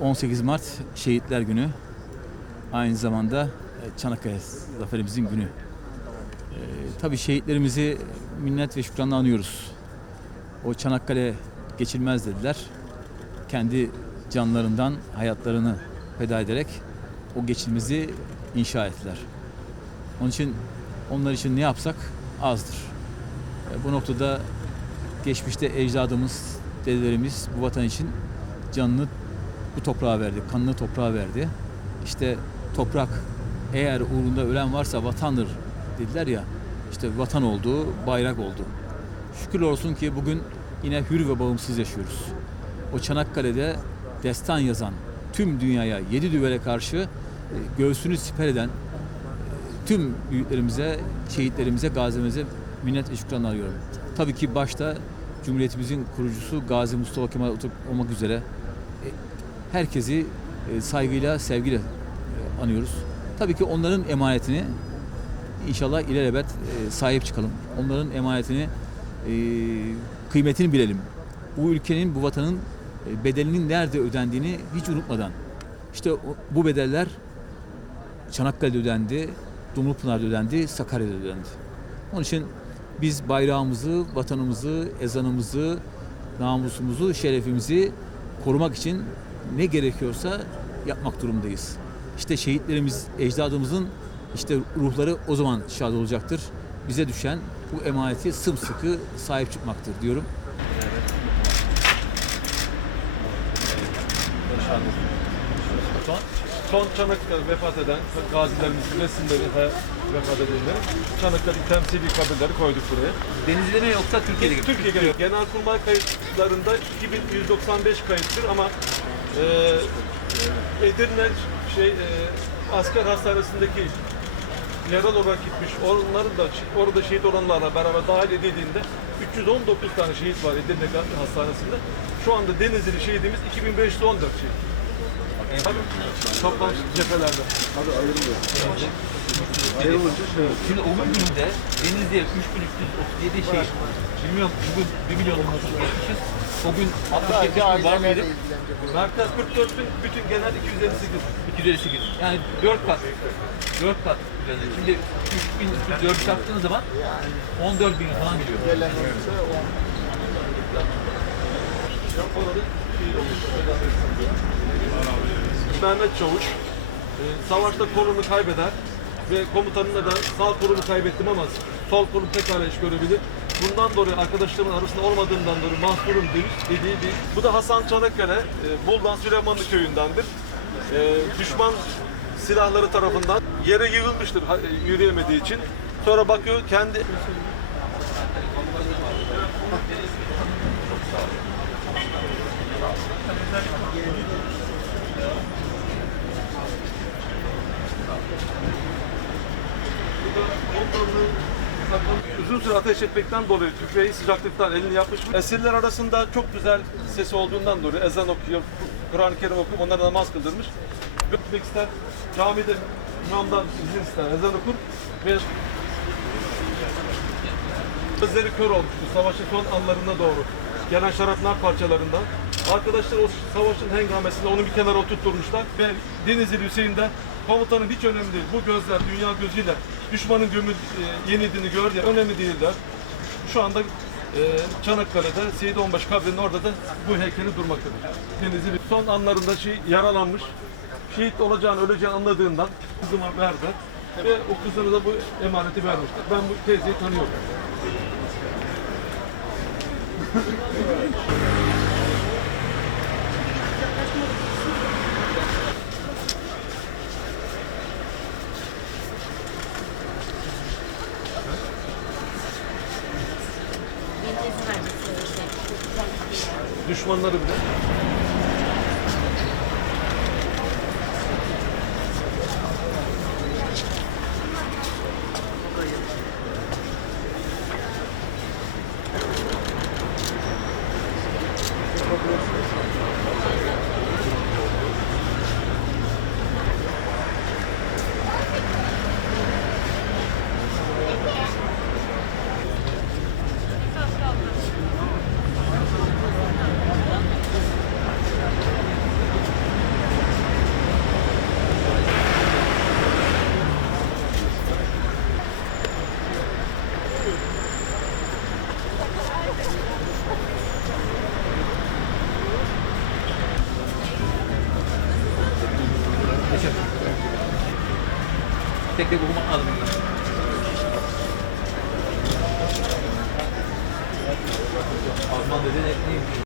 18 Mart Şehitler Günü. Aynı zamanda e, Çanakkale Zaferimizin günü. Ee, tabii şehitlerimizi minnet ve şükranla anıyoruz. O Çanakkale geçilmez dediler. Kendi canlarından hayatlarını feda ederek o geçilmezi inşa ettiler. Onun için onlar için ne yapsak azdır. E, Bu noktada geçmişte ecdadımız, dedelerimiz bu vatan için canını bu toprağa verdi, kanını toprağa verdi. İşte toprak eğer uğrunda ölen varsa vatandır dediler ya. İşte vatan oldu, bayrak oldu. Şükür olsun ki bugün yine hür ve bağımsız yaşıyoruz. O Çanakkale'de destan yazan tüm dünyaya yedi düvele karşı e, göğsünü siper eden e, tüm büyüklerimize, şehitlerimize, gazilerimize minnet ve şükran arıyorum. Tabii ki başta Cumhuriyetimizin kurucusu Gazi Mustafa Kemal Atatürk olmak üzere herkesi e, saygıyla, sevgiyle e, anıyoruz. Tabii ki onların emanetini inşallah ilelebet e, sahip çıkalım. Onların emanetini, kıymetini bilelim. Bu ülkenin, bu vatanın bedelinin nerede ödendiğini hiç unutmadan. İşte bu bedeller Çanakkale'de ödendi, Dumlupınar'da ödendi, Sakarya'da ödendi. Onun için biz bayrağımızı, vatanımızı, ezanımızı, namusumuzu, şerefimizi korumak için ne gerekiyorsa yapmak durumdayız. İşte şehitlerimiz, ecdadımızın işte ruhları o zaman şad olacaktır. Bize düşen bu emaneti sımsıkı sahip çıkmaktır diyorum. Son, son Çanakkale vefat eden gazilerimizin resimleri ve vefat edenlerin Çanakkale temsili kabirleri koyduk buraya. Denizli mi yoksa Türkiye'de Türkiye Genelkurmay kayıtlarında 2195 kayıttır ama e, Edirne şey e, asker hastanesindeki yaralı olarak gitmiş onların da orada şehit olanlarla beraber dahil edildiğinde 319 tane şehit var Edirne hastanesinde. Şu anda Denizli şehidimiz 2514 şehit. Toplam cephelerde. Şimdi o gün gününde Denizli'ye 3337 şey, 1 milyon, bugün 1 milyon geçmişiz. O gün 60 bin var mıydı? Merkez 44 bin, bütün genel 258. 258. Yani 4 kat. 4 kat üzerinde. Şimdi 3000 4 çarptığınız zaman 14 bin falan geliyor. Mehmet Çavuş savaşta kolunu kaybeder ve komutanına da sağ kolumu kaybettim ama sol kolum pekala iş görebilir. Bundan dolayı arkadaşlarımın arasında olmadığından dolayı mahsurum demiş dediği bir. Bu da Hasan Çanakkale, e, Buldan Süleymanlı köyündendir. E, düşman silahları tarafından yere yığılmıştır e, yürüyemediği için. Sonra bakıyor kendi Uzun süre ateş etmekten dolayı tüfeği sıcaklıktan elini yapışmış. Esirler arasında çok güzel sesi olduğundan dolayı ezan okuyor, Kur'an-ı Kerim okuyup onlara namaz kıldırmış. Gitmek ister, camide imamdan izin ister, ezan okur ve gözleri kör olmuştu savaşın son anlarına doğru. Gelen şaraplar parçalarında. Arkadaşlar o savaşın hengamesinde onu bir kenara oturtturmuşlar ve Denizli Hüseyin'de komutanın hiç önemli değil. Bu gözler dünya gözüyle düşmanın gömü e, yenildiğini gördü. Önemli değiller. Şu anda e, Çanakkale'de Seyit Onbaşı kabrinin orada da bu heykeli durmaktadır. Denizli son anlarında şey yaralanmış. Şehit olacağını, öleceğini anladığından kızıma verdi. Ve o kızına da bu emaneti vermiştir. Ben bu teyzeyi tanıyorum. Düşmanları bile. Tek tek okumak lazım. Alman dedi ne, neymiş?